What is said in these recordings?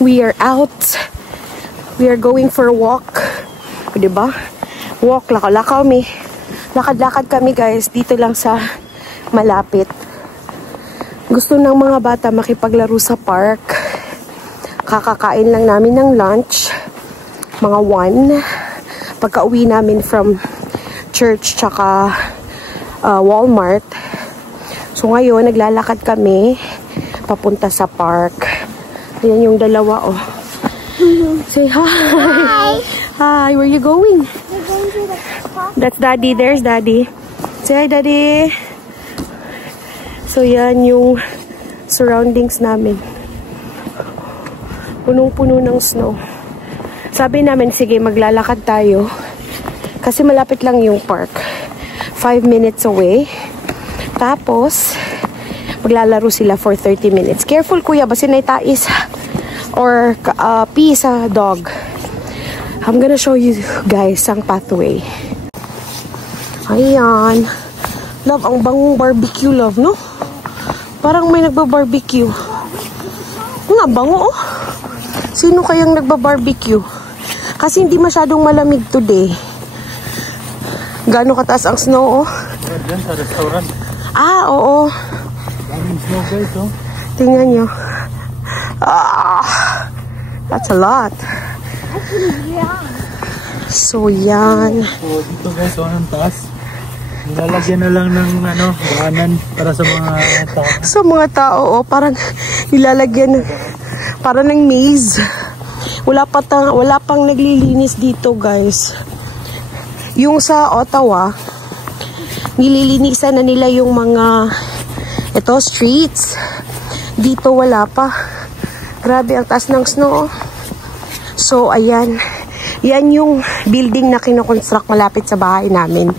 We are out. We are going for a walk. O, diba? Walk, lakaw-lakaw mi. Lakad-lakad kami guys, dito lang sa malapit. Gusto ng mga bata makipaglaro sa park. Kakakain lang namin ng lunch. Mga 1. Pagka-uwi namin from church tsaka Walmart. So ngayon, naglalakad kami papunta sa park. Ayan yung dalawa, oh. Say hi. Hi. Hi, where you going? We're going to the park. That's Daddy. There's Daddy. Say hi, Daddy. So, yan yung surroundings namin. Punong-puno ng snow. Sabi namin, sige, maglalakad tayo. Kasi malapit lang yung park. 5 minutes away. Tapos, maglalaro sila for 30 minutes. Careful, kuya. Basi na itais. Or pee sa dog. I'm gonna show you guys ang pathway. Ayan. Love, ang bangong barbecue, love, no? Parang may nagba-barbecue. Nga, bango, oh. Sino kayang nagba-barbecue? Kasi hindi masyadong malamig today. Gaano kataas ang snow, oh? Diyan sa restaurant. Ah, oo. Daming snow guys, oh. Tingnan nyo. That's a lot. So, yan. So, dito guys, oh, ang taas. Nilalagyan na lang ng daanan para sa mga tao. Sa mga tao, oh, parang nilalagyan parang ng maze. Wala pang naglilinis dito, guys. Yung sa Ottawa, nililinisan na nila yung mga streets. Dito wala pa. Grabe ang taas ng snow. So, ayan. Yan yung building na kinoconstruct malapit sa bahay namin.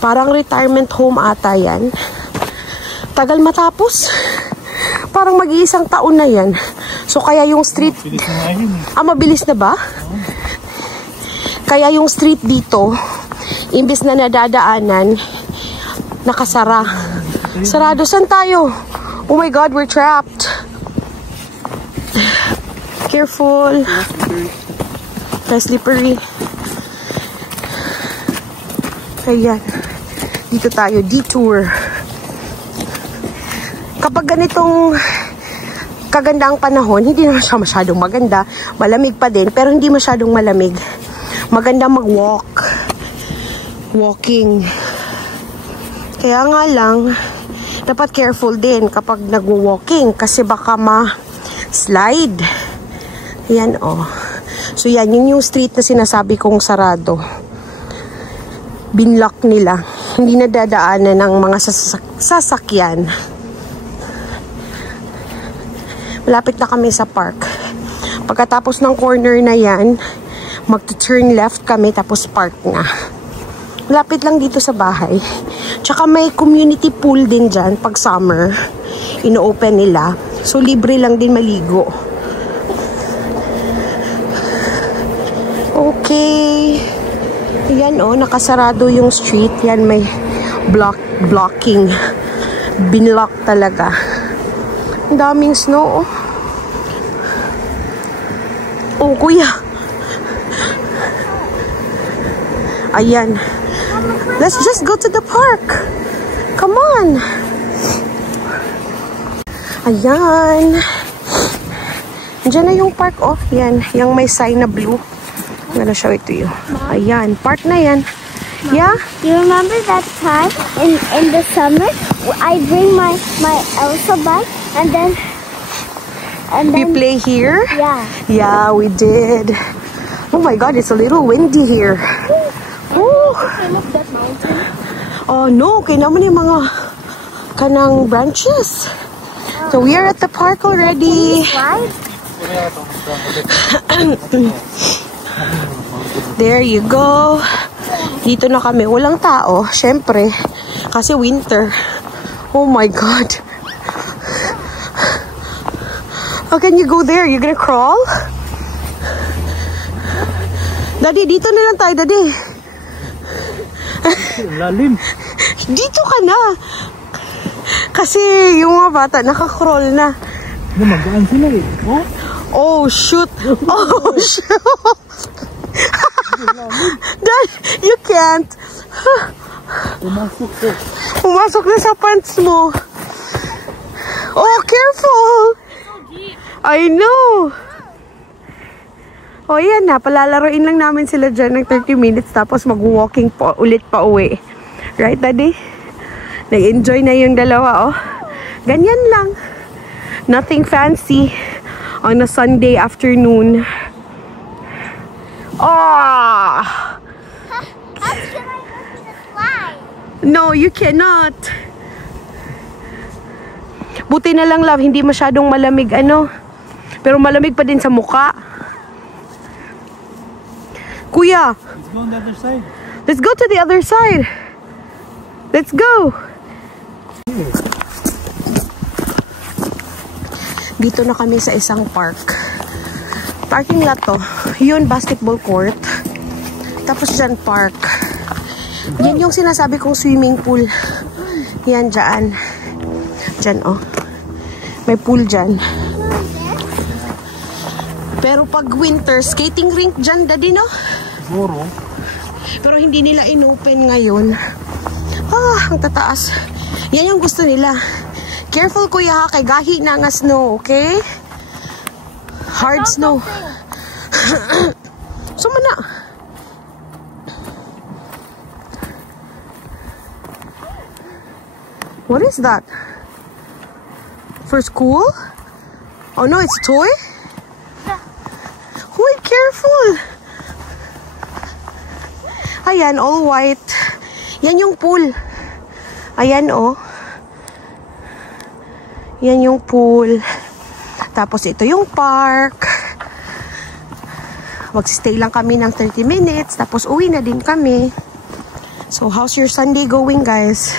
Parang retirement home ata yan. Tagal matapos. Parang mag-iisang taon na yan. So, kaya yung street... mabilis na ba? Kaya yung street dito, imbis na nadadaanan, nakasara. Sarado. Saan tayo? Oh my God, we're trapped. Careful. Slippery. Ayan. Dito tayo. Detour. Kapag ganitong kagandang panahon, hindi naman siya masyadong maganda. Malamig pa din, pero hindi masyadong malamig. Maganda mag-walk. Walking. Kaya nga lang, dapat careful din kapag nag-walking kasi baka ma-slide. Ayan, oh. So, yan. Yun yung street na sinasabi kong sarado. Binlock nila. Hindi na dadaanan ng mga sasakyan. Malapit na kami sa park. Pagkatapos ng corner na yan, mag-turn left kami tapos park na. Malapit lang dito sa bahay. Tsaka may community pool din dyan pag summer. Ino-open nila. So, libre lang din maligo. Okay. Yan, oh, nakasarado yung street. Yan, may blocking. Binlock talaga. Ang daming snow, oh. Oh, kuya. Ayan. Let's just go to the park. Come on. Ayan. Diyan na yung park, oh. Yan, yung may sign na blue. I'm gonna show it to you. Ayan, park na yan. Yeah? Do you remember that time in the summer? I bring my Elsa bike and then We play here? Yeah. Yeah, we did. Oh my God, it's a little windy here. Oh. That mountain. Oh no, kaya naman yung mga kanang branches. So we are at the park already. Slide? There you go. Dito na kami. Walang tao, syempre. Kasi winter. Oh my God. How can you go there? You're gonna crawl? Daddy, dito na lang tayo, Daddy. Lalim. Dito ka na. Kasi yung mga bata, naka-crawl na. Magaan sila eh. Oh? Oh, shoot. Oh, shoot. Dad, you can't. Pumasok na sa pants mo. Oh, careful. I know. Oh, yan na. Palalaroin lang namin sila dyan ng 30 minutes tapos mag-walking po ulit pa uwi. Right, Daddy? Nag-enjoy na yung dalawa, oh. Ganyan lang. Nothing fancy on a Sunday afternoon. Oh! How can I go to the slide? No, you cannot. Buti na lang, love, hindi masyadong malamig, ano. Pero malamig pa din sa mukha. Kuya, Let's go on the other side. let's go to the other side. Let's go. Dito na kami sa isang park. Parking lot to. Yun, basketball court. Tapos dyan, park. Yan yung sinasabi kong swimming pool. Yan, dyan. Dyan, oh. May pool dyan. Pero pag winter, skating rink dyan, Daddy, no? Siguro. Pero hindi nila inopen ngayon. Ah, ang tataas. Yan yung gusto nila. Careful, kuya, ha? Kay gahi na nga snow, okay? Hard snow. Suma na. What is that? For school? Oh no, it's a toy? Wait, careful. Ayan, all white. Yan yung pool. Ayan, oh. Yan yung pool. Tapos ito yung park. Mag-stay lang kami ng 30 minutes. Tapos uwi na din kami. So, how's your Sunday going, guys?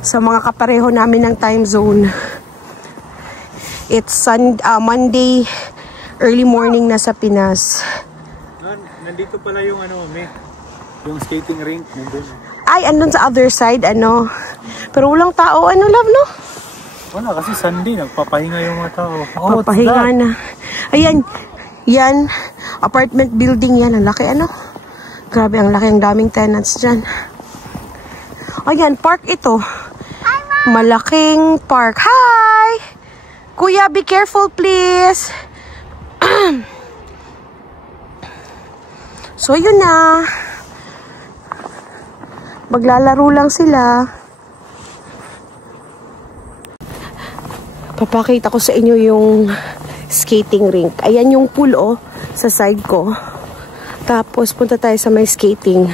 Sa mga kapareho namin ng time zone. It's Monday, early morning na sa Pinas. Nandito pala yung ano, Mami. Yung skating rink. Nandun. Ay, andun sa other side, ano. Pero walang tao, ano, love, no? Wala, kasi Sunday. Nagpapahinga yung mga tao. Oh, Papahinga na. Ayan. Yan. Apartment building yan. Ang laki, ano. Grabe, ang laki. Ang daming tenants dyan. Ayan, park ito. Malaking park. Hi! Kuya, be careful, please. So, yun na. Maglalaro lang sila. Papakita ko sa inyo yung skating rink. Ayan yung pool, oh, sa side ko. Tapos, punta tayo sa may skating.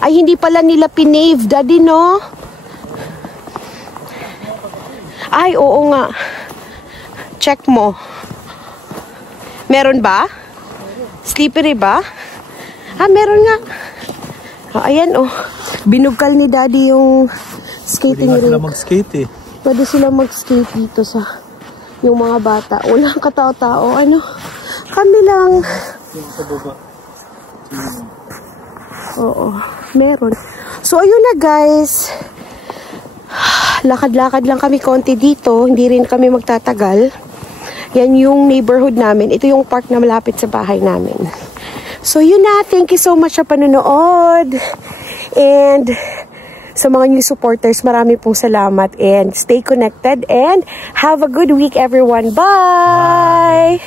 Ay, hindi pala nila pinave, Daddy, no? Ay, oo nga. Check mo. Meron ba? Slippery ba? Ah, meron nga. Oh, ayan, oh. Binugkal ni Daddy yung skating rink. Pwede sila mag-skate, eh. Pwede sila mag-skate dito sa yung mga bata. Walang katao-tao. Ano? Kami lang. Sa baba. Oo. Meron. So, ayun na, guys. Lakad-lakad lang kami konti dito. Hindi rin kami magtatagal. Yan yung neighborhood namin. Ito yung park na malapit sa bahay namin. So, yun na. Thank you so much sa panonood. And sa mga new supporters, marami pong salamat. And stay connected. And have a good week, everyone. Bye!